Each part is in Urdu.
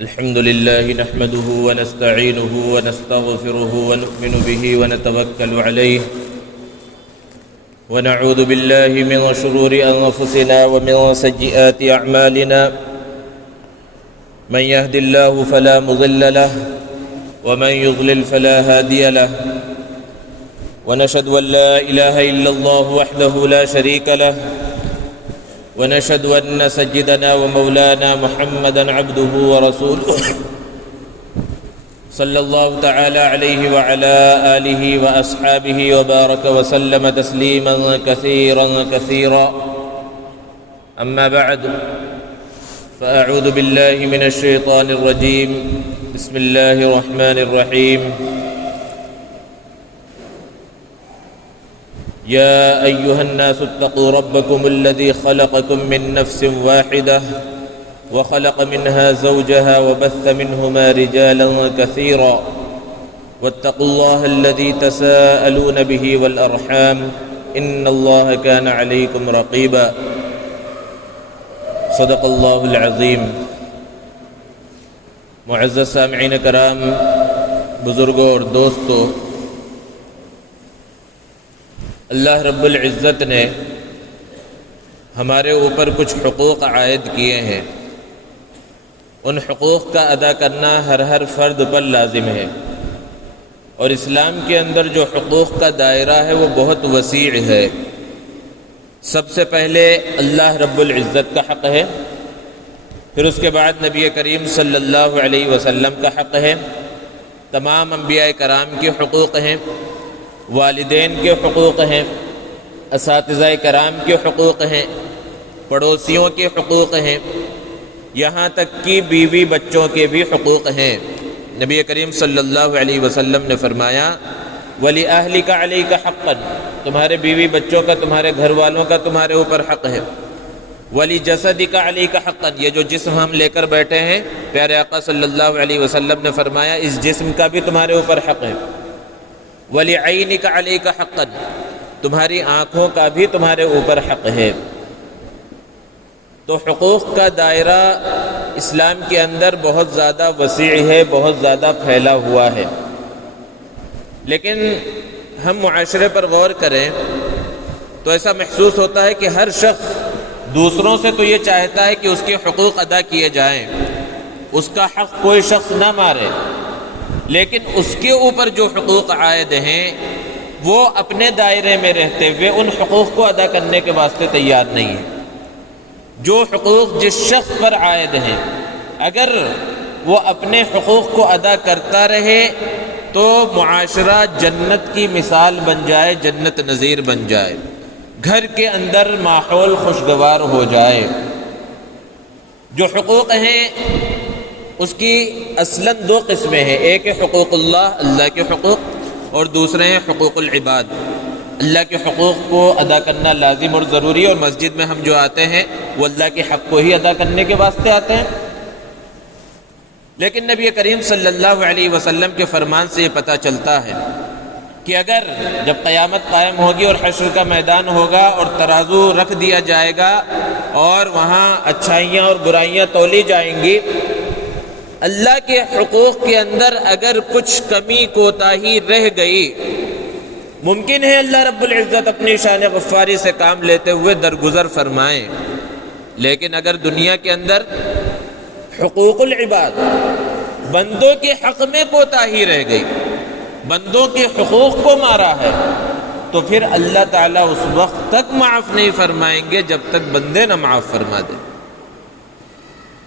الحمد لله نحمده ونستعينه ونستغفره ونؤمن به ونتوكل عليه ونعوذ بالله من شرور أنفسنا ومن سيئات أعمالنا من يهد الله فلا مضل له ومن يضلل فلا هادي له ونشهد أن لا إله إلا الله وحده لا شريك له ونشهد أن سيدنا ومولانا محمدا عبده ورسوله صلى الله تعالى عليه وعلى آله وأصحابه وبارك وسلم تسليما كثيرا كثيرا أما بعد فأعوذ بالله من الشيطان الرجيم بسم الله الرحمن الرحيم يا أيها الناس اتقوا ربكم الذي خلقكم من نفس واحدة وخلق منها زوجها وبث منهما رجالا كثيرا واتقوا الله الذي تساءلون به والأرحام إن الله كان عليكم رقيبا صدق الله العظيم. معزز سامعین کرام، بزرگوں اور دوستوں، اللہ رب العزت نے ہمارے اوپر کچھ حقوق عائد کیے ہیں. ان حقوق کا ادا کرنا ہر فرد پر لازم ہے، اور اسلام کے اندر جو حقوق کا دائرہ ہے وہ بہت وسیع ہے. سب سے پہلے اللہ رب العزت کا حق ہے، پھر اس کے بعد نبی کریم صلی اللہ علیہ وسلم کا حق ہے، تمام انبیاء کرام کے حقوق ہیں، والدین کے حقوق ہیں، اساتذہ کرام کے حقوق ہیں، پڑوسیوں کے حقوق ہیں، یہاں تک کہ بیوی بچوں کے بھی حقوق ہیں. نبی کریم صلی اللہ علیہ وسلم نے فرمایا وَلِأَهْلِكَ عَلَيْكَ حَقًّا، تمہارے بیوی بچوں کا، تمہارے گھر والوں کا تمہارے اوپر حق ہے. وَلِجَسَدِكَ عَلَيْكَ حَقًّا، یہ جو جسم ہم لے کر بیٹھے ہیں، پیارے آقا صلی اللہ علیہ وسلم نے فرمایا اس جسم کا بھی تمہارے اوپر حق ہے. وَلِعَيْنِكَ عَلَيْكَ حَقًّا، تمہاری آنکھوں کا بھی تمہارے اوپر حق ہے. تو حقوق کا دائرہ اسلام کے اندر بہت زیادہ وسیع ہے، بہت زیادہ پھیلا ہوا ہے. لیکن ہم معاشرے پر غور کریں تو ایسا محسوس ہوتا ہے کہ ہر شخص دوسروں سے تو یہ چاہتا ہے کہ اس کے حقوق ادا کیے جائیں، اس کا حق کوئی شخص نہ مارے، لیکن اس کے اوپر جو حقوق عائد ہیں وہ اپنے دائرے میں رہتے ہوئے ان حقوق کو ادا کرنے کے واسطے تیار نہیں ہے. جو حقوق جس شخص پر عائد ہیں اگر وہ اپنے حقوق کو ادا کرتا رہے تو معاشرہ جنت کی مثال بن جائے، جنت نظیر بن جائے، گھر کے اندر ماحول خوشگوار ہو جائے. جو حقوق ہیں اس کی اصلاً دو قسمیں ہیں، ایک ہے حقوق اللہ، اللہ کے حقوق، اور دوسرے ہیں حقوق العباد. اللہ کے حقوق کو ادا کرنا لازم اور ضروری ہے، اور مسجد میں ہم جو آتے ہیں وہ اللہ کے حق کو ہی ادا کرنے کے واسطے آتے ہیں. لیکن نبی کریم صلی اللہ علیہ وسلم کے فرمان سے یہ پتہ چلتا ہے کہ اگر جب قیامت قائم ہوگی اور حشر کا میدان ہوگا اور ترازو رکھ دیا جائے گا اور وہاں اچھائیاں اور برائیاں تولی جائیں گی، اللہ کے حقوق کے اندر اگر کچھ کمی کوتاہی رہ گئی، ممکن ہے اللہ رب العزت اپنی شان غفاری سے کام لیتے ہوئے درگزر فرمائیں. لیکن اگر دنیا کے اندر حقوق العباد، بندوں کے حق میں کوتاہی رہ گئی، بندوں کے حقوق کو مارا ہے، تو پھر اللہ تعالیٰ اس وقت تک معاف نہیں فرمائیں گے جب تک بندے نہ معاف فرما دیں.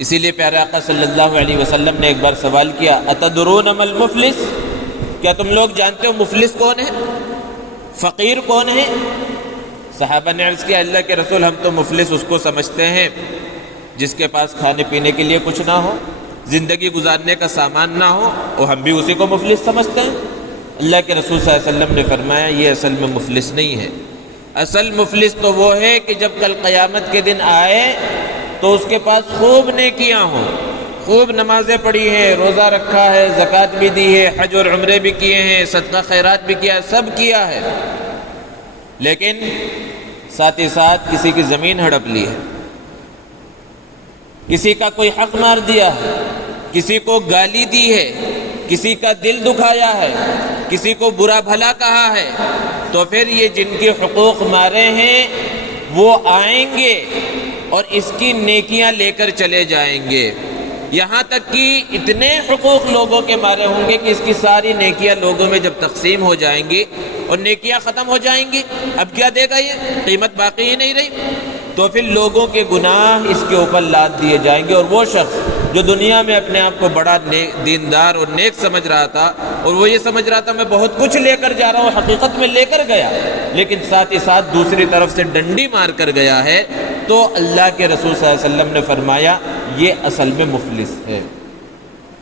اسی لیے پیارے آقا صلی اللہ علیہ وسلم نے ایک بار سوال کیا اتدرون ما المفلس، کیا تم لوگ جانتے ہو مفلس کون ہے، فقیر کون ہے؟ صحابہ نے عرض کیا اللہ کے رسول، ہم تو مفلس اس کو سمجھتے ہیں جس کے پاس کھانے پینے کے لیے کچھ نہ ہو، زندگی گزارنے کا سامان نہ ہو، اور ہم بھی اسی کو مفلس سمجھتے ہیں. اللہ کے رسول صلی اللہ علیہ وسلم نے فرمایا یہ اصل میں مفلس نہیں ہے. اصل مفلس تو وہ ہے کہ جب کل قیامت کے دن آئے تو اس کے پاس خوب نیکیاں ہوں، خوب نمازیں پڑھی ہیں، روزہ رکھا ہے، زکوٰۃ بھی دی ہے، حج اور عمرے بھی کیے ہیں، صدقہ خیرات بھی کیا ہے، سب کیا ہے، لیکن ساتھ ہی ساتھ کسی کی زمین ہڑپ لی ہے، کسی کا کوئی حق مار دیا ہے، کسی کو گالی دی ہے، کسی کا دل دکھایا ہے، کسی کو برا بھلا کہا ہے، تو پھر یہ جن کے حقوق مارے ہیں وہ آئیں گے اور اس کی نیکیاں لے کر چلے جائیں گے، یہاں تک کہ اتنے حقوق لوگوں کے مارے ہوں گے کہ اس کی ساری نیکیاں لوگوں میں جب تقسیم ہو جائیں گی اور نیکیاں ختم ہو جائیں گی، اب کیا دے گا؟ یہ قیمت باقی ہی نہیں رہی، تو پھر لوگوں کے گناہ اس کے اوپر لاد دیے جائیں گے، اور وہ شخص جو دنیا میں اپنے آپ کو بڑا دیندار اور نیک سمجھ رہا تھا، اور وہ یہ سمجھ رہا تھا میں بہت کچھ لے کر جا رہا ہوں، حقیقت میں لے کر گیا لیکن ساتھ ہی ساتھ دوسری طرف سے ڈنڈی مار کر گیا ہے، تو اللہ کے رسول صلی اللہ علیہ وسلم نے فرمایا یہ اصل میں مفلس ہے۔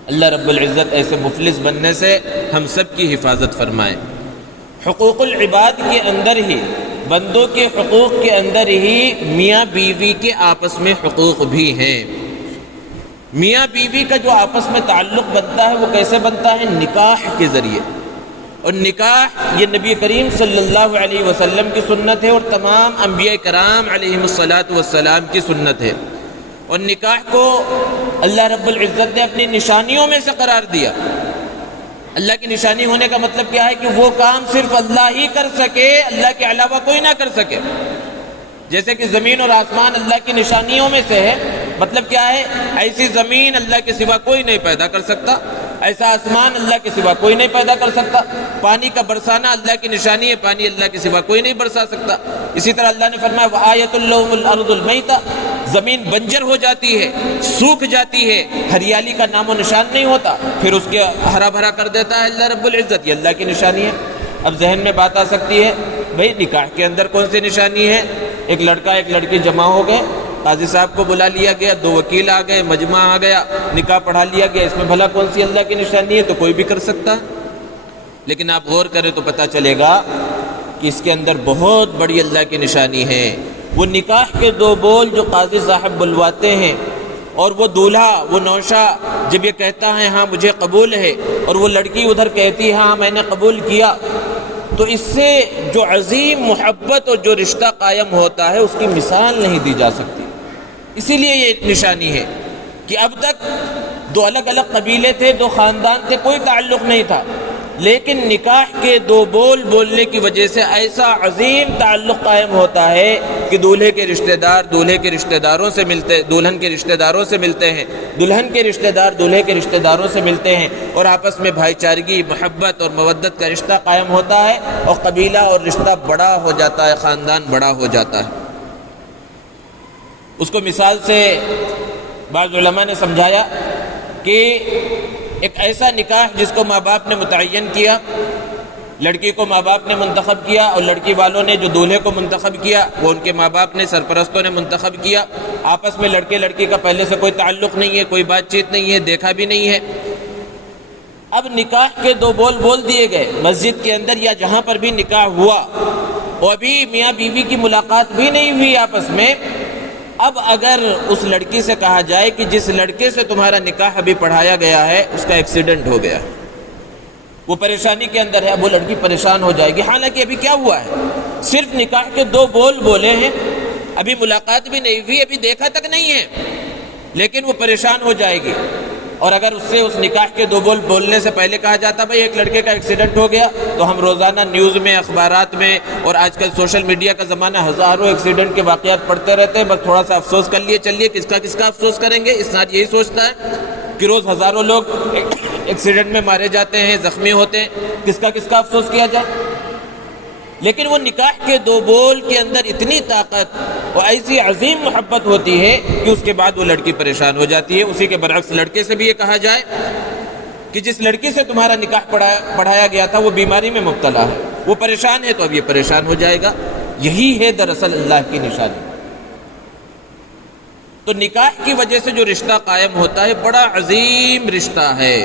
اللہ رب العزت ایسے مفلس بننے سے ہم سب کی حفاظت فرمائے۔ حقوق العباد کے اندر ہی، بندوں کے حقوق کے اندر ہی میاں بیوی کے آپس میں حقوق بھی ہیں۔ میاں بیوی کا جو آپس میں تعلق بنتا ہے وہ کیسے بنتا ہے؟ نکاح کے ذریعے، اور نکاح یہ نبی کریم صلی اللہ علیہ وسلم کی سنت ہے اور تمام انبیاء کرام علیہم الصلاۃ والسلام کی سنت ہے، اور نکاح کو اللہ رب العزت نے اپنی نشانیوں میں سے قرار دیا۔ اللہ کی نشانی ہونے کا مطلب کیا ہے؟ کہ وہ کام صرف اللہ ہی کر سکے، اللہ کے علاوہ کوئی نہ کر سکے۔ جیسے کہ زمین اور آسمان اللہ کی نشانیوں میں سے ہے، مطلب کیا ہے؟ ایسی زمین اللہ کے سوا کوئی نہیں پیدا کر سکتا، ایسا آسمان اللہ کے سوا کوئی نہیں پیدا کر سکتا، پانی کا برسانا اللہ کی نشانی ہے، پانی اللہ کے سوا کوئی نہیں برسا سکتا۔ اسی طرح اللہ نے فرمایا وَآیَةٌ لَهُمُ الْأَرْضُ الْمَيْتَةُ، زمین بنجر ہو جاتی ہے، سوکھ جاتی ہے، ہریالی کا نام و نشان نہیں ہوتا، پھر اس کے ہرا بھرا کر دیتا ہے اللہ رب العزت، یہ اللہ کی نشانی ہے۔ اب ذہن میں بات آ سکتی ہے بھئی نکاح کے اندر کون سی نشانی ہے؟ ایک لڑکا ایک لڑکی جمع ہو گئے، قاضی صاحب کو بلا لیا گیا، دو وکیل آ گئے، مجمع آ گیا، نکاح پڑھا لیا گیا، اس میں بھلا کون سی اللہ کی نشانی ہے؟ تو کوئی بھی کر سکتا ہے، لیکن آپ غور کریں تو پتہ چلے گا کہ اس کے اندر بہت بڑی اللہ کی نشانی ہے۔ وہ نکاح کے دو بول جو قاضی صاحب بلواتے ہیں، اور وہ دولہا وہ نوشا جب یہ کہتا ہے ہاں مجھے قبول ہے، اور وہ لڑکی ادھر کہتی ہے ہاں میں نے قبول کیا، تو اس سے جو عظیم محبت اور جو رشتہ قائم ہوتا ہے اس کی مثال نہیں دی جا سکتی۔ اسی لیے یہ ایک نشانی ہے کہ اب تک دو الگ الگ قبیلے تھے، دو خاندان تھے، کوئی تعلق نہیں تھا، لیکن نکاح کے دو بول بولنے کی وجہ سے ایسا عظیم تعلق قائم ہوتا ہے کہ دولہے کے رشتہ دار دولہے کے رشتہ داروں سے ملتے، دلہن کے رشتہ داروں سے ملتے ہیں، دلہن کے رشتہ دار دولہے کے رشتہ داروں سے ملتے ہیں، اور آپس میں بھائی چارگی، محبت اور مودت کا رشتہ قائم ہوتا ہے، اور قبیلہ اور رشتہ بڑا ہو جاتا ہے، خاندان بڑا ہو جاتا ہے۔ اس کو مثال سے بعض علماء نے سمجھایا کہ ایک ایسا نکاح جس کو ماں باپ نے متعین کیا، لڑکی کو ماں باپ نے منتخب کیا، اور لڑکی والوں نے جو دولہے کو منتخب کیا وہ ان کے ماں باپ نے، سرپرستوں نے منتخب کیا، آپس میں لڑکے لڑکی کا پہلے سے کوئی تعلق نہیں ہے، کوئی بات چیت نہیں ہے، دیکھا بھی نہیں ہے۔ اب نکاح کے دو بول بول دیے گئے مسجد کے اندر یا جہاں پر بھی نکاح ہوا، اور ابھی میاں بیوی کی ملاقات بھی نہیں ہوئی آپس میں، اب اگر اس لڑکی سے کہا جائے کہ جس لڑکے سے تمہارا نکاح ابھی پڑھایا گیا ہے اس کا ایکسیڈنٹ ہو گیا، وہ پریشانی کے اندر ہے، اب وہ لڑکی پریشان ہو جائے گی، حالانکہ ابھی کیا ہوا ہے؟ صرف نکاح کے دو بول بولے ہیں، ابھی ملاقات بھی نہیں ہوئی، ابھی دیکھا تک نہیں ہے، لیکن وہ پریشان ہو جائے گی۔ اور اگر اس سے اس نکاح کے دو بول بولنے سے پہلے کہا جاتا بھائی ایک لڑکے کا ایکسیڈنٹ ہو گیا، تو ہم روزانہ نیوز میں، اخبارات میں، اور آج کل سوشل میڈیا کا زمانہ، ہزاروں ایکسیڈنٹ کے واقعات پڑھتے رہتے ہیں، بس تھوڑا سا افسوس کر لیے چلیے، کس کا افسوس کریں گے؟ اسناد یہی سوچتا ہے کہ روز ہزاروں لوگ ایکسیڈنٹ میں مارے جاتے ہیں، زخمی ہوتے ہیں، کس کا افسوس کیا جائے؟ لیکن وہ نکاح کے دو بول کے اندر اتنی طاقت اور ایسی عظیم محبت ہوتی ہے کہ اس کے بعد وہ لڑکی پریشان ہو جاتی ہے۔ اسی کے برعکس لڑکے سے بھی یہ کہا جائے کہ جس لڑکی سے تمہارا نکاح پڑھایا گیا تھا وہ بیماری میں مبتلا ہے، وہ پریشان ہے، تو اب یہ پریشان ہو جائے گا۔ یہی ہے دراصل اللہ کی نشانی۔ تو نکاح کی وجہ سے جو رشتہ قائم ہوتا ہے بڑا عظیم رشتہ ہے۔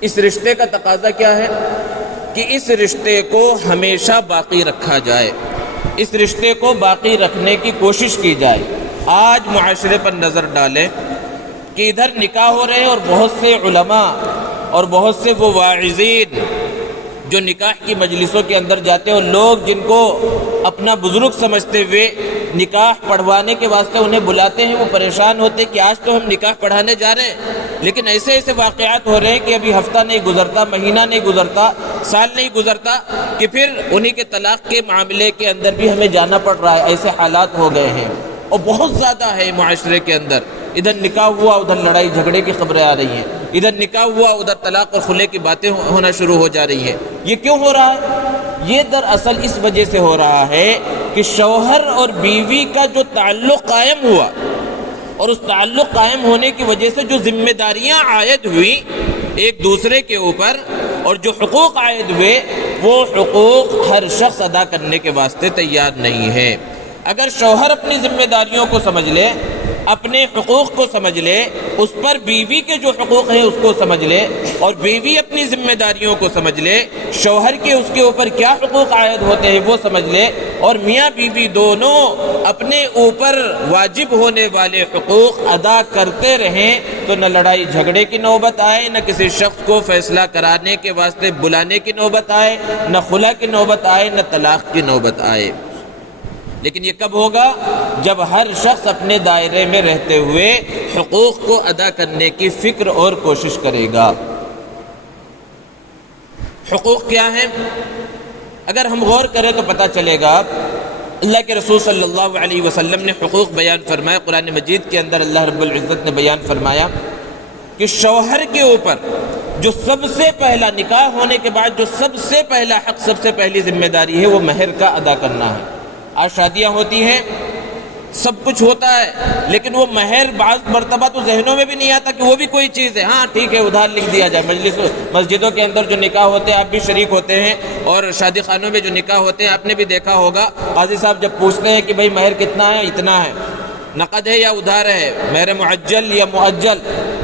اس رشتے کا تقاضا کیا ہے کہ اس رشتے کو ہمیشہ باقی رکھا جائے، اس رشتے کو باقی رکھنے کی کوشش کی جائے۔ آج معاشرے پر نظر ڈالیں کہ ادھر نکاح ہو رہے ہیں، اور بہت سے علماء اور بہت سے وہ واعظین جو نکاح کی مجلسوں کے اندر جاتے ہیں اور لوگ جن کو اپنا بزرگ سمجھتے ہوئے نکاح پڑھوانے کے واسطے انہیں بلاتے ہیں، وہ پریشان ہوتے ہیں کہ آج تو ہم نکاح پڑھانے جا رہے ہیں، لیکن ایسے ایسے واقعات ہو رہے ہیں کہ ابھی ہفتہ نہیں گزرتا، مہینہ نہیں گزرتا، سال نہیں گزرتا کہ پھر انہی کے طلاق کے معاملے کے اندر بھی ہمیں جانا پڑ رہا ہے۔ ایسے حالات ہو گئے ہیں اور بہت زیادہ ہے معاشرے کے اندر۔ ادھر نکاح ہوا ادھر لڑائی جھگڑے کی خبریں آ رہی ہیں، ادھر نکاح ہوا ادھر طلاق اور خلع کی باتیں ہونا شروع ہو جا رہی ہیں۔ یہ کیوں ہو رہا ہے؟ یہ دراصل اس وجہ سے ہو رہا ہے کہ شوہر اور بیوی کا جو تعلق قائم ہوا اور اس تعلق قائم ہونے کی وجہ سے جو ذمہ داریاں عائد ہوئی ایک دوسرے کے اوپر اور جو حقوق عائد ہوئے، وہ حقوق ہر شخص ادا کرنے کے واسطے تیار نہیں ہے۔ اگر شوہر اپنی ذمہ داریوں کو سمجھ لے، اپنے حقوق کو سمجھ لے، اس پر بیوی کے جو حقوق ہیں اس کو سمجھ لے، اور بیوی اپنی ذمہ داریوں کو سمجھ لے، شوہر کے اس کے اوپر کیا حقوق عائد ہوتے ہیں وہ سمجھ لے، اور میاں بیوی دونوں اپنے اوپر واجب ہونے والے حقوق ادا کرتے رہیں، تو نہ لڑائی جھگڑے کی نوبت آئے، نہ کسی شخص کو فیصلہ کرانے کے واسطے بلانے کی نوبت آئے، نہ خلع کی نوبت آئے، نہ طلاق کی نوبت آئے۔ لیکن یہ کب ہوگا؟ جب ہر شخص اپنے دائرے میں رہتے ہوئے حقوق کو ادا کرنے کی فکر اور کوشش کرے گا۔ حقوق کیا ہیں؟ اگر ہم غور کریں تو پتہ چلے گا، اللہ کے رسول صلی اللہ علیہ وسلم نے حقوق بیان فرمایا۔ قرآن مجید کے اندر اللہ رب العزت نے بیان فرمایا کہ شوہر کے اوپر جو سب سے پہلا نکاح ہونے کے بعد جو سب سے پہلا حق، سب سے پہلی ذمہ داری ہے وہ مہر کا ادا کرنا ہے۔ آج شادیاں ہوتی ہیں، سب کچھ ہوتا ہے، لیکن وہ مہر بعض مرتبہ تو ذہنوں میں بھی نہیں آتا کہ وہ بھی کوئی چیز ہے۔ ہاں ٹھیک ہے، ادھار لکھ دیا جائے۔ مسجدوں کے اندر جو نکاح ہوتے ہیں، آپ بھی شریک ہوتے ہیں، اور شادی خانوں میں جو نکاح ہوتے ہیں آپ نے بھی دیکھا ہوگا، قاضی صاحب جب پوچھتے ہیں کہ بھئی مہر کتنا ہے، اتنا ہے، نقد ہے یا ادھار ہے، مہر معجل یا مؤجل،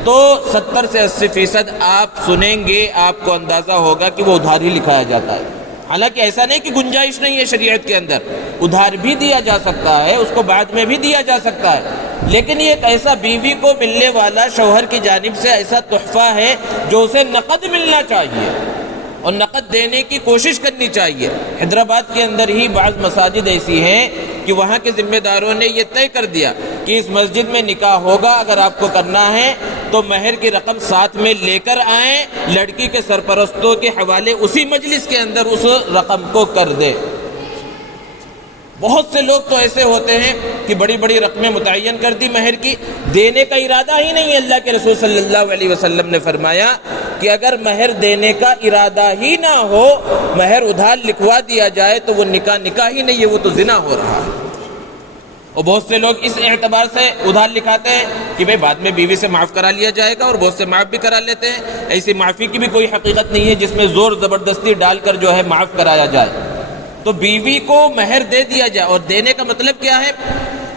تو 70 سے 80% آپ سنیں گے، آپ کو اندازہ ہوگا کہ وہ ادھار ہی لکھایا جاتا ہے۔ حالانکہ ایسا نہیں کہ گنجائش نہیں ہے شریعت کے اندر، ادھار بھی دیا جا سکتا ہے، اس کو بعد میں بھی دیا جا سکتا ہے، لیکن یہ ایک ایسا بیوی کو ملنے والا شوہر کی جانب سے ایسا تحفہ ہے جو اسے نقد ملنا چاہیے اور نقد دینے کی کوشش کرنی چاہیے۔ حیدرآباد کے اندر ہی بعض مساجد ایسی ہیں کہ وہاں کے ذمہ داروں نے یہ طے کر دیا کہ اس مسجد میں نکاح ہوگا، اگر آپ کو کرنا ہے تو مہر کی رقم ساتھ میں لے کر آئیں، لڑکی کے سرپرستوں کے حوالے اسی مجلس کے اندر اس رقم کو کر دے۔ بہت سے لوگ تو ایسے ہوتے ہیں کہ بڑی بڑی رقمیں متعین کر دی مہر کی، دینے کا ارادہ ہی نہیں ہے۔ اللہ کے رسول صلی اللہ علیہ وسلم نے فرمایا کہ اگر مہر دینے کا ارادہ ہی نہ ہو، مہر ادھار لکھوا دیا جائے تو وہ نکاح ہی نہیں ہے، وہ تو زنا ہو رہا ہے۔ اور بہت سے لوگ اس اعتبار سے ادھار لکھاتے ہیں کہ بھئی بعد میں بیوی سے معاف کرا لیا جائے گا، اور بہت سے معاف بھی کرا لیتے ہیں۔ ایسی معافی کی بھی کوئی حقیقت نہیں ہے جس میں زور زبردستی ڈال کر جو ہے معاف کرایا جائے۔ تو بیوی کو مہر دے دیا جائے، اور دینے کا مطلب کیا ہے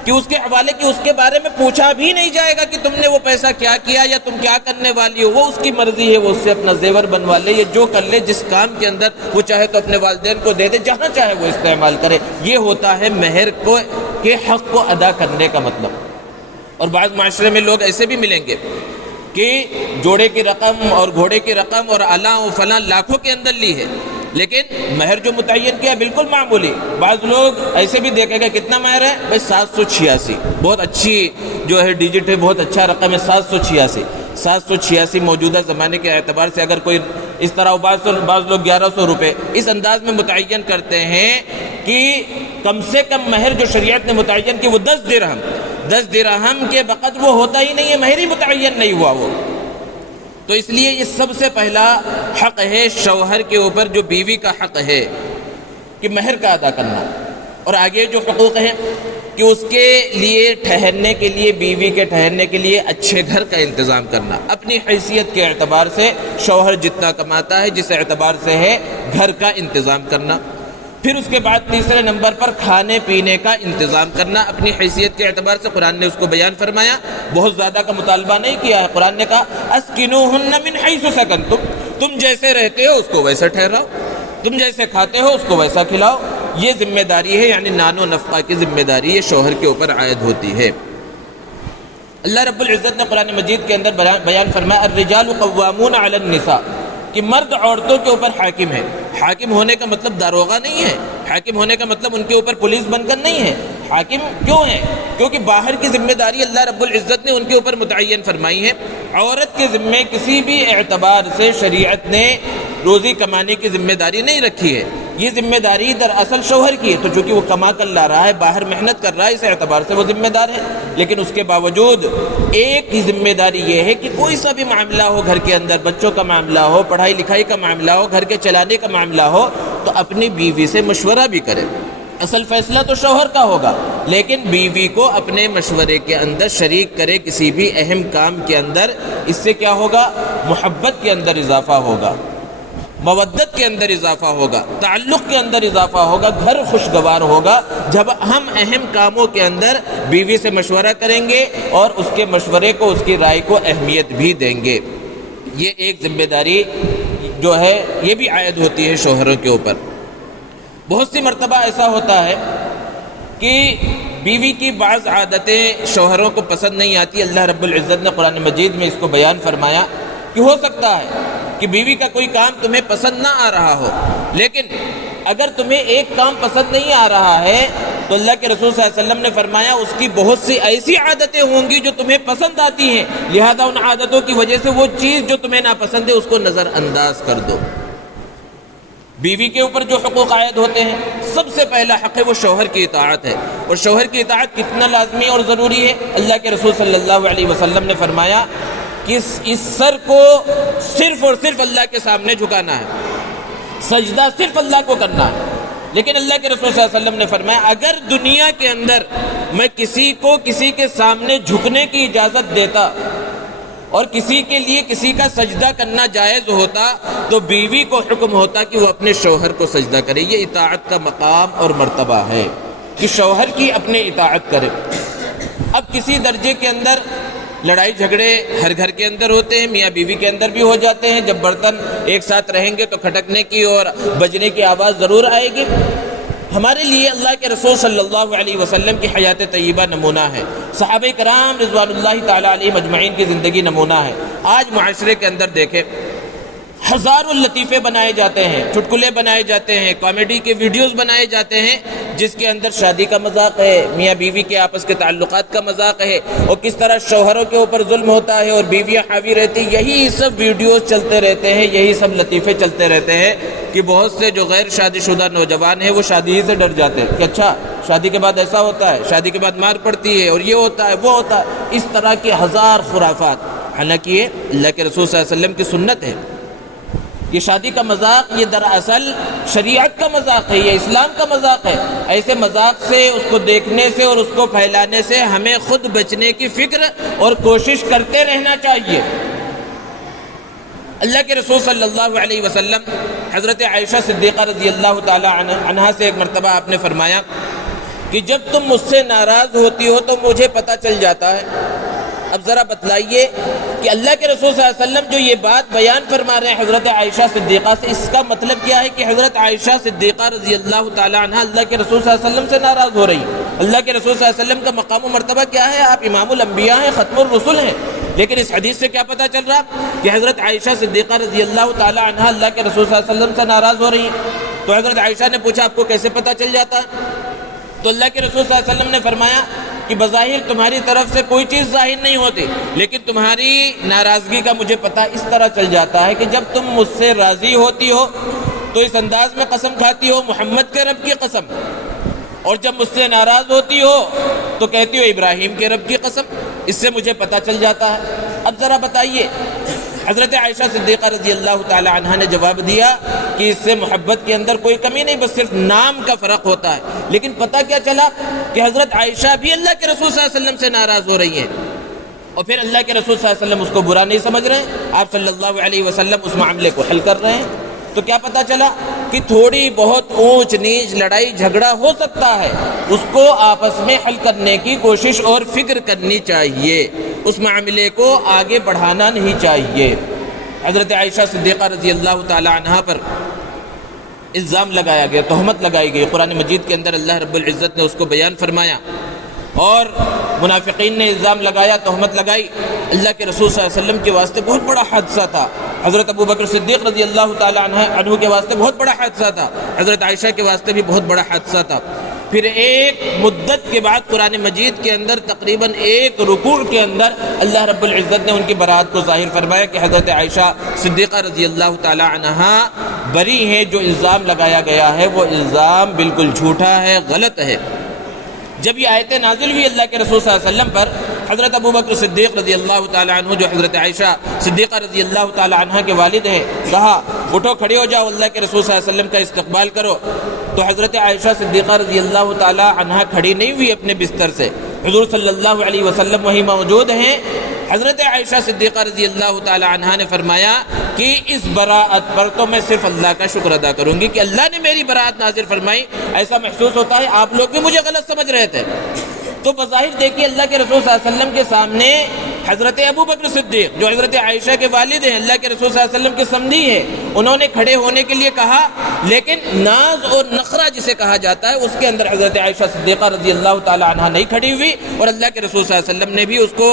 کہ اس کے حوالے کی اس کے بارے میں پوچھا بھی نہیں جائے گا کہ تم نے وہ پیسہ کیا کیا یا تم کیا کرنے والی ہو، وہ اس کی مرضی ہے، وہ اس سے اپنا زیور بنوا لے، یہ جو کر لے، جس کام کے اندر وہ چاہے تو اپنے والدین کو دے دے، جہاں چاہے وہ استعمال کرے۔ یہ ہوتا ہے مہر کو کے حق کو ادا کرنے کا مطلب۔ اور بعض معاشرے میں لوگ ایسے بھی ملیں گے کہ جوڑے کی رقم اور گھوڑے کی رقم اور الاں و فلاں لاکھوں کے اندر لی ہے، لیکن مہر جو متعین کیا بالکل معمولی۔ بعض لوگ ایسے بھی دیکھیں گے کتنا مہر ہے، بھائی 786، بہت اچھی جو ہے ڈیجٹ ہے، بہت اچھا رقم ہے، 786 موجودہ زمانے کے اعتبار سے اگر کوئی اس طرح، بعض لوگ 1100 روپے اس انداز میں متعین کرتے ہیں کہ کم سے کم مہر جو شریعت نے متعین کی وہ 10 درہم کے بقدر وہ ہوتا ہی نہیں ہے، مہر ہی متعین نہیں ہوا وہ۔ تو اس لیے یہ سب سے پہلا حق ہے شوہر کے اوپر، جو بیوی کا حق ہے کہ مہر کا ادا کرنا۔ اور آگے جو حقوق ہیں کہ اس کے لیے ٹھہرنے کے لیے، بیوی کے ٹھہرنے کے لیے اچھے گھر کا انتظام کرنا، اپنی حیثیت کے اعتبار سے شوہر جتنا کماتا ہے جس اعتبار سے ہے، گھر کا انتظام کرنا۔ پھر اس کے بعد تیسرے نمبر پر کھانے پینے کا انتظام کرنا اپنی حیثیت کے اعتبار سے۔ قرآن نے اس کو بیان فرمایا، بہت زیادہ کا مطالبہ نہیں کیا ہے۔ قرآن نے کہا اسکنوہن من حیث سکنتم، تم جیسے رہتے ہو اس کو ویسا ٹھہراؤ، تم جیسے کھاتے ہو اس کو ویسا کھلاؤ۔ یہ ذمہ داری ہے، یعنی نان و نفقہ کی ذمہ داری یہ شوہر کے اوپر عائد ہوتی ہے۔ اللہ رب العزت نے قرآن مجید کے اندر بیان فرمایا الرجال قوامون علی النساء، کہ مرد عورتوں کے اوپر حاکم ہے۔ حاکم ہونے کا مطلب داروغہ نہیں ہے، حاکم ہونے کا مطلب ان کے اوپر پولیس بن کر نہیں ہے۔ حاکم کیوں ہے؟ کیونکہ باہر کی ذمہ داری اللہ رب العزت نے ان کے اوپر متعین فرمائی ہے۔ عورت کے ذمے کسی بھی اعتبار سے شریعت نے روزی کمانے کی ذمہ داری نہیں رکھی ہے، یہ ذمہ داری دراصل شوہر کی ہے، تو چونکہ وہ کما کر لا رہا ہے، باہر محنت کر رہا ہے، اس اعتبار سے وہ ذمہ دار ہے۔ لیکن اس کے باوجود ایک ہی ذمہ داری یہ ہے کہ کوئی سا بھی معاملہ ہو گھر کے اندر، بچوں کا معاملہ ہو، پڑھائی لکھائی کا معاملہ ہو، گھر کے چلانے کا معاملہ ہو، تو اپنی بیوی سے مشورہ بھی کرے۔ اصل فیصلہ تو شوہر کا ہوگا، لیکن بیوی کو اپنے مشورے کے اندر شریک کرے کسی بھی اہم کام کے اندر۔ اس سے کیا ہوگا؟ محبت کے اندر اضافہ ہوگا، مودت کے اندر اضافہ ہوگا، تعلق کے اندر اضافہ ہوگا، گھر خوشگوار ہوگا جب ہم اہم کاموں کے اندر بیوی سے مشورہ کریں گے اور اس کے مشورے کو، اس کی رائے کو اہمیت بھی دیں گے۔ یہ ایک ذمہ داری جو ہے یہ بھی عائد ہوتی ہے شوہروں کے اوپر۔ بہت سی مرتبہ ایسا ہوتا ہے کہ بیوی کی بعض عادتیں شوہروں کو پسند نہیں آتی۔ اللہ رب العزت نے قرآن مجید میں اس کو بیان فرمایا کہ ہو سکتا ہے کہ بیوی کا کوئی کام تمہیں پسند نہ آ رہا ہو، لیکن اگر تمہیں ایک کام پسند نہیں آ رہا ہے تو اللہ کے رسول صلی اللہ علیہ وسلم نے فرمایا اس کی بہت سی ایسی عادتیں ہوں گی جو تمہیں پسند آتی ہیں، لہذا ان عادتوں کی وجہ سے وہ چیز جو تمہیں ناپسند ہے اس کو نظر انداز کر دو۔ بیوی کے اوپر جو حقوق عائد ہوتے ہیں، سب سے پہلا حق ہے وہ شوہر کی اطاعت ہے۔ اور شوہر کی اطاعت کتنا لازمی اور ضروری ہے؟ اللہ کے رسول صلی اللہ علیہ وسلم نے فرمایا کہ اس سر کو صرف اور صرف اللہ کے سامنے جھکانا ہے، سجدہ صرف اللہ کو کرنا ہے۔ لیکن اللہ کے رسول صلی اللہ علیہ وسلم نے فرمایا اگر دنیا کے اندر میں کسی کو کسی کے سامنے جھکنے کی اجازت دیتا اور کسی کے لیے کسی کا سجدہ کرنا جائز ہوتا تو بیوی کو حکم ہوتا کہ وہ اپنے شوہر کو سجدہ کرے۔ یہ اطاعت کا مقام اور مرتبہ ہے کہ شوہر کی اپنے اطاعت کرے۔ اب کسی درجے کے اندر لڑائی جھگڑے ہر گھر کے اندر ہوتے ہیں، میاں بیوی کے اندر بھی ہو جاتے ہیں۔ جب برتن ایک ساتھ رہیں گے تو کھٹکنے کی اور بجنے کی آواز ضرور آئے گی۔ ہمارے لیے اللہ کے رسول صلی اللہ علیہ وسلم کی حیات طیبہ نمونہ ہے، صحابہ کرام رضوان اللہ تعالیٰ علیہ مجمعین کی زندگی نمونہ ہے۔ آج معاشرے کے اندر دیکھیں ہزاروں لطیفے بنائے جاتے ہیں، چٹکلے بنائے جاتے ہیں، کامیڈی کے ویڈیوز بنائے جاتے ہیں جس کے اندر شادی کا مذاق ہے، میاں بیوی کے آپس کے تعلقات کا مذاق ہے، اور کس طرح شوہروں کے اوپر ظلم ہوتا ہے اور بیویاں حاوی رہتی۔ یہی سب ویڈیوز چلتے رہتے ہیں، یہی سب لطیفے چلتے رہتے ہیں کہ بہت سے جو غیر شادی شدہ نوجوان ہیں وہ شادی ہی سے ڈر جاتے ہیں کہ اچھا شادی کے بعد ایسا ہوتا ہے، شادی کے بعد مار پڑتی ہے، اور یہ ہوتا ہے وہ ہوتا ہے۔ اس طرح کے ہزار خرافات، حالانکہ یہ اللہ کے رسول صلی اللہ علیہ وسلم کی سنت ہے۔ یہ شادی کا مذاق یہ دراصل شریعت کا مذاق ہے، یہ اسلام کا مذاق ہے۔ ایسے مذاق سے، اس کو دیکھنے سے اور اس کو پھیلانے سے ہمیں خود بچنے کی فکر اور کوشش کرتے رہنا چاہیے۔ اللہ کے رسول صلی اللہ علیہ وسلم حضرت عائشہ صدیقہ رضی اللہ تعالی عنہا سے ایک مرتبہ آپ نے فرمایا کہ جب تم مجھ سے ناراض ہوتی ہو تو مجھے پتہ چل جاتا ہے۔ اب ذرا بتلائیے کہ اللہ کے رسول صلی اللہ علیہ وسلم جو یہ بات بیان فرما رہے ہیں حضرت عائشہ صدیقہ سے، اس کا مطلب کیا ہے کہ حضرت عائشہ صدیقہ رضی اللہ تعالی عنہا اللہ کے رسول صلی اللہ علیہ وسلم سے ناراض ہو رہی ہیں۔ اللہ کے رسول صلی اللہ علیہ وسلم کا مقام و مرتبہ کیا ہے؟ آپ امام الانبیاء ہیں، ختم الرسل ہیں۔ لیکن اس حدیث سے کیا پتہ چل رہا کہ حضرت عائشہ صدیقہ رضی اللہ تعالی عنہا اللہ کے رسول صلی اللہ علیہ وسلم سے ناراض ہو رہی ہیں۔ تو حضرت عائشہ نے پوچھا آپ کو کیسے پتہ چل جاتا ہے؟ تو اللہ کے رسول صلی اللہ علیہ وسلم نے فرمایا کہ بظاہر تمہاری طرف سے کوئی چیز ظاہر نہیں ہوتی، لیکن تمہاری ناراضگی کا مجھے پتہ اس طرح چل جاتا ہے کہ جب تم مجھ سے راضی ہوتی ہو تو اس انداز میں قسم کھاتی ہو محمد کے رب کی قسم، اور جب مجھ سے ناراض ہوتی ہو تو کہتی ہو ابراہیم کے رب کی قسم۔ اس سے مجھے پتہ چل جاتا ہے۔ اب ذرا بتائیے، حضرت عائشہ صدیقہ رضی اللہ تعالی عنہا نے جواب دیا کہ اس سے محبت کے اندر کوئی کمی نہیں، بس صرف نام کا فرق ہوتا ہے۔ لیکن پتہ کیا چلا کہ حضرت عائشہ بھی اللہ کے رسول صلی اللہ علیہ وسلم سے ناراض ہو رہی ہیں، اور پھر اللہ کے رسول صلی اللہ علیہ وسلم اس کو برا نہیں سمجھ رہے ہیں، آپ صلی اللہ علیہ وسلم اس معاملے کو حل کر رہے ہیں۔ تو کیا پتہ چلا کہ تھوڑی بہت اونچ نیچ لڑائی جھگڑا ہو سکتا ہے، اس کو آپس میں حل کرنے کی کوشش اور فکر کرنی چاہیے، اس معاملے کو آگے بڑھانا نہیں چاہیے۔ حضرت عائشہ صدیقہ رضی اللہ تعالی عنہا پر الزام لگایا گیا، تہمت لگائی گئی۔ قرآن مجید کے اندر اللہ رب العزت نے اس کو بیان فرمایا اور منافقین نے الزام لگایا، تہمت لگائی۔ اللہ کے رسول صلی اللہ علیہ وسلم کے واسطے بہت بڑا حادثہ تھا، حضرت ابو بکر صدیق رضی اللہ تعالی عنہ کے واسطے بہت بڑا حادثہ تھا، حضرت عائشہ کے واسطے بھی بہت بڑا حادثہ تھا۔ پھر ایک مدت کے بعد قرآن مجید کے اندر تقریباً ایک رکوع کے اندر اللہ رب العزت نے ان کی برات کو ظاہر فرمایا کہ حضرت عائشہ صدیقہ رضی اللہ تعالی عنہا بری ہیں، جو الزام لگایا گیا ہے وہ الزام بالکل جھوٹا ہے، غلط ہے۔ جب یہ آیتیں نازل ہوئی اللہ کے رسول صلی اللہ علیہ وسلم پر، حضرت ابو بکر صدیق رضی اللہ تعالی عنہ جو حضرت عائشہ صدیقہ رضی اللہ تعالی عنہ کے والد ہیں، کہا اٹھو کھڑے ہو جاؤ، اللہ کے رسول صلی اللہ علیہ وسلم کا استقبال کرو۔ تو حضرت عائشہ صدیقہ رضی اللہ تعالی عنہ کھڑی نہیں ہوئی اپنے بستر سے، حضور صلی اللہ علیہ وسلم وہیں موجود ہیں۔ حضرت عائشہ صدیقہ رضی اللہ تعالی عنہ نے فرمایا کہ اس براءت پر تو میں صرف اللہ کا شکر ادا کروں گی کہ اللہ نے میری براءت نازل فرمائی۔ ایسا محسوس ہوتا ہے آپ لوگ بھی مجھے غلط سمجھ رہے تھے۔ تو بظاہر دیکھیے اللہ کے رسول صلی اللہ علیہ وسلم کے سامنے حضرت ابو بکر صدیق جو حضرت عائشہ کے والد ہیں، اللہ کے رسول صلی اللہ علیہ وسلم کے سمدی ہیں، انہوں نے کھڑے ہونے کے لیے کہا، لیکن ناز اور نخرہ جسے کہا جاتا ہے اس کے اندر حضرت عائشہ صدیقہ رضی اللہ تعالی عنہ نہیں کھڑی ہوئی، اور اللہ کے رسول صلی اللہ علیہ وسلم نے بھی اس کو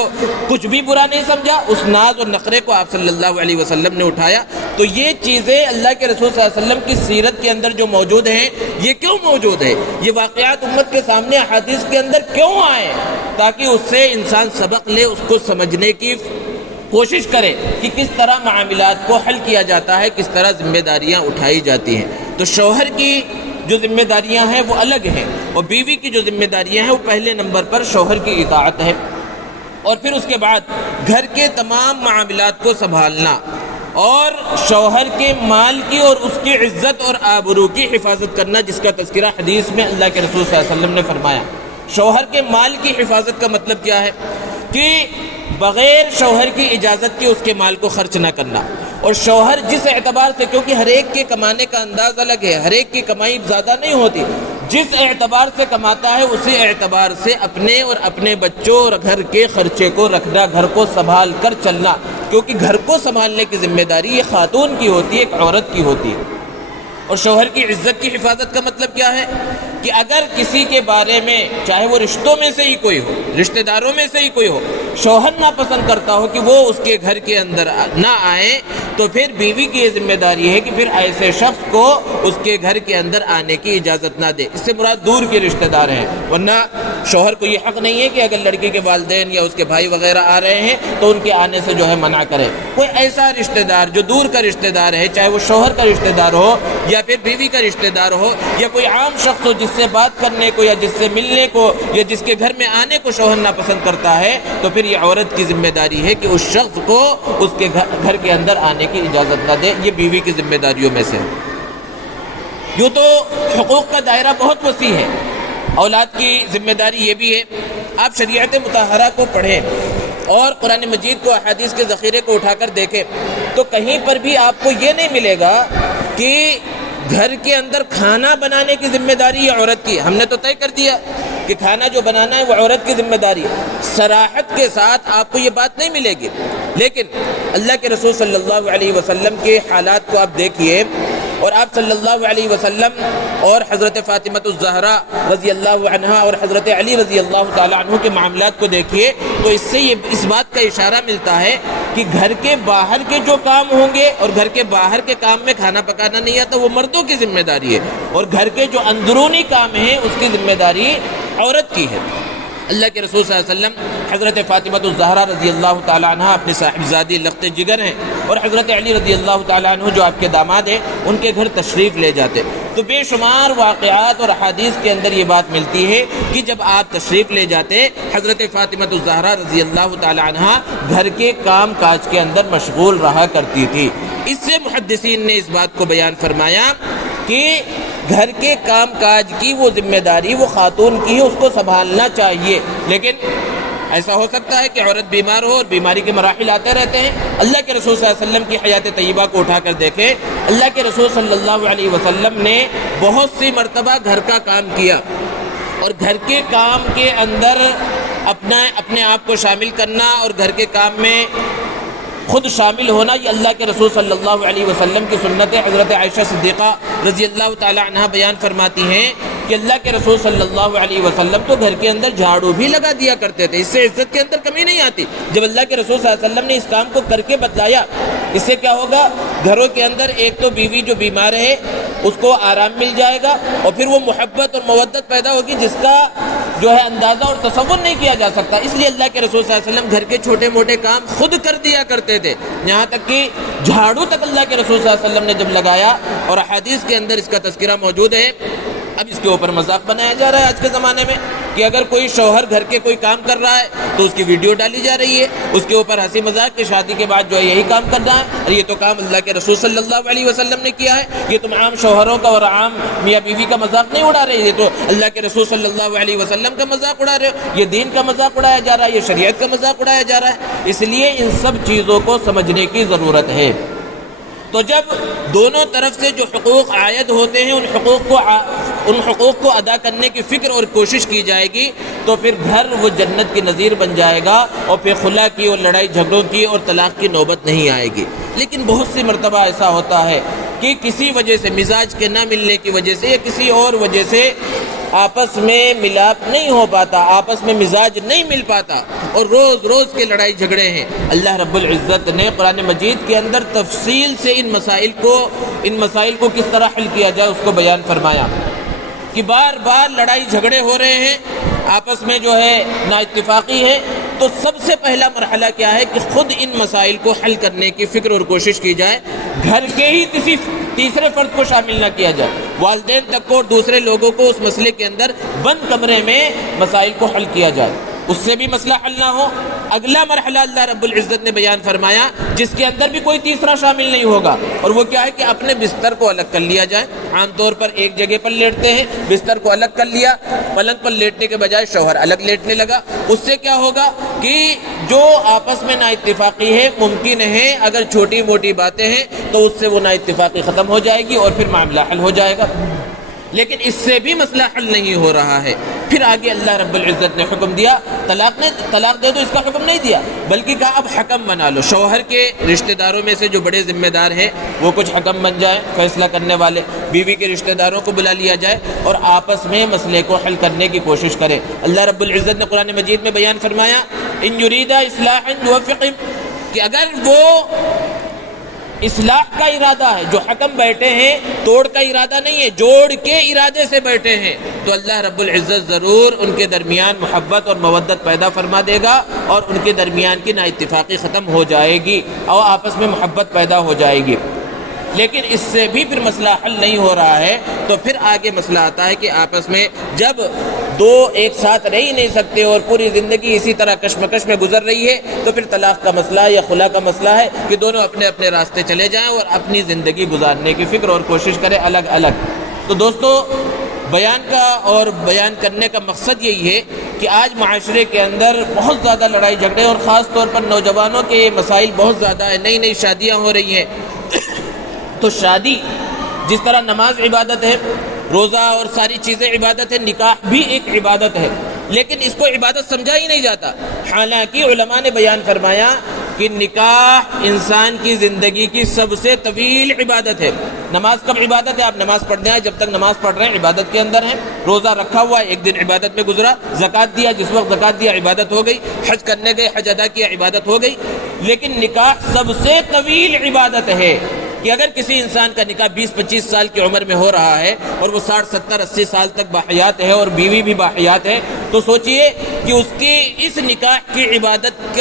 کچھ بھی برا نہیں سمجھا، اس ناز اور نخرے کو آپ صلی اللہ علیہ وسلم نے اٹھایا۔ تو یہ چیزیں اللہ کے رسول صلی اللہ علیہ وسلم کی سیرت کے اندر جو موجود ہیں، یہ کیوں موجود ہے؟ یہ واقعات امت کے سامنے احادیث کے اندر کیوں آئے؟ تاکہ اس سے انسان سبق لے، اس کو سمجھنے کی کوشش کرے کہ کس طرح معاملات کو حل کیا جاتا ہے، کس طرح ذمہ داریاں اٹھائی جاتی ہیں۔ تو شوہر کی جو ذمہ داریاں ہیں وہ الگ ہیں، اور بیوی کی جو ذمہ داریاں ہیں وہ پہلے نمبر پر شوہر کی اطاعت ہے، اور پھر اس کے بعد گھر کے تمام معاملات کو سنبھالنا، اور شوہر کے مال کی اور اس کی عزت اور آبرو کی حفاظت کرنا، جس کا تذکرہ حدیث میں اللہ کے رسول صلی اللہ علیہ وسلم نے فرمایا۔ شوہر کے مال کی حفاظت کا مطلب کیا ہے؟ کہ بغیر شوہر کی اجازت کے اس کے مال کو خرچ نہ کرنا، اور شوہر جس اعتبار سے، کیونکہ ہر ایک کے کمانے کا انداز الگ ہے، ہر ایک کی کمائی زیادہ نہیں ہوتی، جس اعتبار سے کماتا ہے اسی اعتبار سے اپنے اور اپنے بچوں اور گھر کے خرچے کو رکھنا، گھر کو سنبھال کر چلنا، کیونکہ گھر کو سنبھالنے کی ذمہ داری یہ خاتون کی ہوتی ہے، ایک عورت کی ہوتی ہے۔ اور شوہر کی عزت کی حفاظت کا مطلب کیا ہے؟ کہ اگر کسی کے بارے میں، چاہے وہ رشتوں میں سے ہی کوئی ہو، رشتہ داروں میں سے ہی کوئی ہو، شوہر ناپسند کرتا ہو کہ وہ اس کے گھر کے اندر نہ آئے، تو پھر بیوی کی یہ ذمہ داری ہے کہ پھر ایسے شخص کو اس کے گھر کے اندر آنے کی اجازت نہ دے۔ اس سے مراد دور کے رشتہ دار ہیں، ورنہ شوہر کو یہ حق نہیں ہے کہ اگر لڑکی کے والدین یا اس کے بھائی وغیرہ آ رہے ہیں تو ان کے آنے سے جو ہے منع کرے۔ کوئی ایسا رشتہ دار جو دور کا رشتہ دار ہے، چاہے وہ شوہر کا رشتہ دار ہو یا پھر بیوی کا رشتہ دار ہو، یا کوئی عام شخص ہو جس سے بات کرنے کو یا جس سے ملنے کو یا جس کے گھر میں آنے کو شوہر ناپسند کرتا ہے، تو پھر یہ عورت کی ذمہ داری ہے کہ اس شخص کو اس کے گھر کے اندر آنے کی اجازت نہ دے۔ یہ بیوی کی ذمہ داریوں میں سے ہے۔ یوں تو حقوق کا دائرہ بہت وسیع ہے، اولاد کی ذمہ داری یہ بھی ہے۔ آپ شریعت مطہرہ کو پڑھیں اور قرآن مجید کو، احادیث کے ذخیرے کو اٹھا کر دیکھیں تو کہیں پر بھی آپ کو یہ نہیں ملے گا کہ گھر کے اندر کھانا بنانے کی ذمہ داری یہ عورت کی ہے۔ ہم نے تو طے کر دیا کہ کھانا جو بنانا ہے وہ عورت کی ذمہ داری ہے، صراحت کے ساتھ آپ کو یہ بات نہیں ملے گی۔ لیکن اللہ کے رسول صلی اللہ علیہ وسلم کے حالات کو آپ دیکھیے، اور آپ صلی اللہ علیہ وسلم اور حضرت فاطمہ الزہرا رضی اللہ عنہا اور حضرت علی رضی اللہ تعالی عنہ کے معاملات کو دیکھیے، تو اس سے یہ اس بات کا اشارہ ملتا ہے کہ گھر کے باہر کے جو کام ہوں گے، اور گھر کے باہر کے کام میں کھانا پکانا نہیں آتا وہ مردوں کی ذمہ داری ہے، اور گھر کے جو اندرونی کام ہیں اس کی ذمہ داری عورت کی ہے۔ اللہ کے رسول صلی اللہ علیہ وسلم حضرت فاطمہ الزہرا رضی اللہ تعالی عنہ اپنے صاحبزادی لخت جگر ہیں، اور حضرت علی رضی اللہ تعالی عنہ جو آپ کے داماد ہیں ان کے گھر تشریف لے جاتے، تو بے شمار واقعات اور احادیث کے اندر یہ بات ملتی ہے کہ جب آپ تشریف لے جاتے، حضرت فاطمہ الزہرا رضی اللہ تعالی عنہ گھر کے کام کاج کے اندر مشغول رہا کرتی تھی۔ اس سے محدثین نے اس بات کو بیان فرمایا کہ گھر کے کام کاج کی وہ ذمہ داری وہ خاتون کی ہے، اس کو سنبھالنا چاہیے، لیکن ایسا ہو سکتا ہے کہ عورت بیمار ہو اور بیماری کے مراحل آتے رہتے ہیں۔ اللہ کے رسول صلی اللہ علیہ وسلم کی حیات طیبہ کو اٹھا کر دیکھیں، اللہ کے رسول صلی اللہ علیہ وسلم نے بہت سی مرتبہ گھر کا کام کیا، اور گھر کے کام کے اندر اپنے آپ کو شامل کرنا اور گھر کے کام میں خود شامل ہونا، یہ اللہ کے رسول صلی اللہ علیہ وسلم کی سنت ہے۔ حضرت عائشہ صدیقہ رضی اللہ تعالی عنہ بیان فرماتی ہیں کہ اللہ کے رسول صلی اللہ علیہ وسلم تو گھر کے اندر جھاڑو بھی لگا دیا کرتے تھے، اس سے عزت کے اندر کمی نہیں آتی۔ جب اللہ کے رسول صلی اللہ علیہ وسلم نے اس کام کو کر کے بتلایا، اس سے کیا ہوگا؟ گھروں کے اندر ایک تو بیوی جو بیمار ہے اس کو آرام مل جائے گا، اور پھر وہ محبت اور مودت پیدا ہوگی جس کا جو ہے اندازہ اور تصور نہیں کیا جا سکتا۔ اس لیے اللہ کے رسول صلی اللہ علیہ وسلم گھر کے چھوٹے موٹے کام خود کر دیا کرتے تھے، یہاں تک کہ جھاڑو تک اللہ کے رسول صلی اللہ علیہ وسلم نے جب لگایا، اور احادیث کے اندر اس کا تذکرہ موجود ہے۔ اب اس کے اوپر مذاق بنایا جا رہا ہے آج کے زمانے میں کہ اگر کوئی شوہر گھر کے کوئی کام کر رہا ہے تو اس کی ویڈیو ڈالی جا رہی ہے، اس کے اوپر ہنسی مذاق کہ شادی کے بعد جو ہے یہی کام کر رہا ہے، اور یہ تو کام اللہ کے رسول صلی اللہ علیہ وسلم نے کیا ہے، یہ تم عام شوہروں کا اور عام میاں بیوی کا مذاق نہیں اڑا رہے، یہ تو اللہ کے رسول صلی اللہ علیہ وسلم کا مذاق اڑا رہے ہو، یہ دین کا مذاق اڑایا جا رہا ہے، یہ شریعت کا مذاق اڑایا جا رہا ہے۔ اس لیے ان سب چیزوں کو سمجھنے کی ضرورت ہے۔ تو جب دونوں طرف سے جو حقوق عائد ہوتے ہیں ان حقوق کو ادا کرنے کی فکر اور کوشش کی جائے گی تو پھر گھر وہ جنت کی نظیر بن جائے گا، اور پھر خلا کی اور لڑائی جھگڑوں کی اور طلاق کی نوبت نہیں آئے گی۔ لیکن بہت سی مرتبہ ایسا ہوتا ہے کہ کسی وجہ سے، مزاج کے نہ ملنے کی وجہ سے یا کسی اور وجہ سے آپس میں ملاپ نہیں ہو پاتا، آپس میں مزاج نہیں مل پاتا، اور روز روز کے لڑائی جھگڑے ہیں۔ اللہ رب العزت نے قرآن مجید کے اندر تفصیل سے ان مسائل کو کس طرح حل کیا جائے اس کو بیان فرمایا کہ بار بار لڑائی جھگڑے ہو رہے ہیں، آپس میں جو ہے نا اتفاقی ہے، تو سب سے پہلا مرحلہ کیا ہے کہ خود ان مسائل کو حل کرنے کی فکر اور کوشش کی جائے، گھر کے ہی کسی تیسرے فرد کو شامل نہ کیا جائے، والدین تک کو اور دوسرے لوگوں کو اس مسئلے کے اندر بند کمرے میں مسائل کو حل کیا جائے، اس سے بھی مسئلہ حل نہ ہو۔ اگلا مرحلہ اللہ رب العزت نے بیان فرمایا جس کے اندر بھی کوئی تیسرا شامل نہیں ہوگا، اور وہ کیا ہے کہ اپنے بستر کو الگ کر لیا جائے۔ عام طور پر ایک جگہ پر لیٹتے ہیں، بستر کو الگ کر لیا، پلنگ پر لیٹنے کے بجائے شوہر الگ لیٹنے لگا، اس سے کیا ہوگا کہ جو آپس میں نا اتفاقی ہے، ممکن ہے اگر چھوٹی موٹی باتیں ہیں تو اس سے وہ نا اتفاقی ختم ہو جائے گی اور پھر معاملہ حل ہو جائے گا، لیکن اس سے بھی مسئلہ حل نہیں ہو رہا ہے۔ پھر آگے اللہ رب العزت نے حکم دیا، طلاق دے دو، اس کا حکم نہیں دیا، بلکہ کہا اب حکم بنا لو۔ شوہر کے رشتہ داروں میں سے جو بڑے ذمہ دار ہیں وہ کچھ حکم بن جائیں، فیصلہ کرنے والے، بیوی کے رشتہ داروں کو بلا لیا جائے اور آپس میں مسئلے کو حل کرنے کی کوشش کریں۔ اللہ رب العزت نے قرآن مجید میں بیان فرمایا ان یریدا اصلاحا یوفق، کہ اگر وہ اصلاح کا ارادہ ہے، جو حکم بیٹھے ہیں توڑ کا ارادہ نہیں ہے، جوڑ کے ارادے سے بیٹھے ہیں، تو اللہ رب العزت ضرور ان کے درمیان محبت اور مودت پیدا فرما دے گا، اور ان کے درمیان کی نا اتفاقی ختم ہو جائے گی اور آپس میں محبت پیدا ہو جائے گی۔ لیکن اس سے بھی پھر مسئلہ حل نہیں ہو رہا ہے تو پھر آگے مسئلہ آتا ہے کہ آپس میں جب دو ایک ساتھ رہ ہی نہیں سکتے اور پوری زندگی اسی طرح کشمکش میں گزر رہی ہے تو پھر طلاق کا مسئلہ یا خلا کا مسئلہ ہے کہ دونوں اپنے اپنے راستے چلے جائیں اور اپنی زندگی گزارنے کی فکر اور کوشش کریں الگ الگ۔ تو دوستو، بیان کا اور بیان کرنے کا مقصد یہی ہے کہ آج معاشرے کے اندر بہت زیادہ لڑائی جھگڑے اور خاص طور پر نوجوانوں کے مسائل بہت زیادہ ہیں، نئی نئی شادیاں ہو رہی ہیں۔ تو شادی جس طرح نماز عبادت ہے، روزہ اور ساری چیزیں عبادت ہے، نکاح بھی ایک عبادت ہے، لیکن اس کو عبادت سمجھا ہی نہیں جاتا۔ حالانکہ علماء نے بیان فرمایا کہ نکاح انسان کی زندگی کی سب سے طویل عبادت ہے۔ نماز کب عبادت ہے؟ آپ نماز پڑھنے آئے، جب تک نماز پڑھ رہے ہیں عبادت کے اندر ہیں۔ روزہ رکھا ہوا ہے، ایک دن عبادت میں گزرا۔ زکوٰۃ دیا، جس وقت زکوٰۃ دیا عبادت ہو گئی۔ حج کرنے گئے، حج ادا کیا، عبادت ہو گئی۔ لیکن نکاح سب سے طویل عبادت ہے کہ اگر کسی انسان کا نکاح 20-25 سال کی عمر میں ہو رہا ہے اور وہ 60-70-80 سال تک باحیات ہے اور بیوی بھی باحیات ہے، تو سوچئے کہ اس کی اس نکاح کی عبادت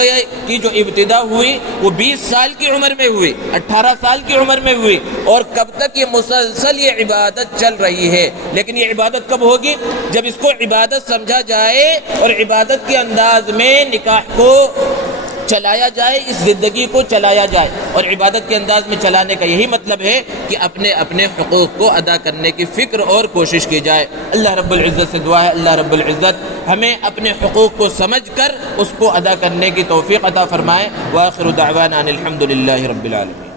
کی جو ابتدا ہوئی وہ 20 سال کی عمر میں ہوئی، 18 سال کی عمر میں ہوئی، اور کب تک یہ مسلسل یہ عبادت چل رہی ہے۔ لیکن یہ عبادت کب ہوگی؟ جب اس کو عبادت سمجھا جائے اور عبادت کے انداز میں نکاح کو چلایا جائے، اس زندگی کو چلایا جائے۔ اور عبادت کے انداز میں چلانے کا یہی مطلب ہے کہ اپنے اپنے حقوق کو ادا کرنے کی فکر اور کوشش کی جائے۔ اللہ رب العزت سے دعا ہے اللہ رب العزت ہمیں اپنے حقوق کو سمجھ کر اس کو ادا کرنے کی توفیق عطا فرمائے۔ وآخر دعوانا ان الحمد للہ رب العالمین۔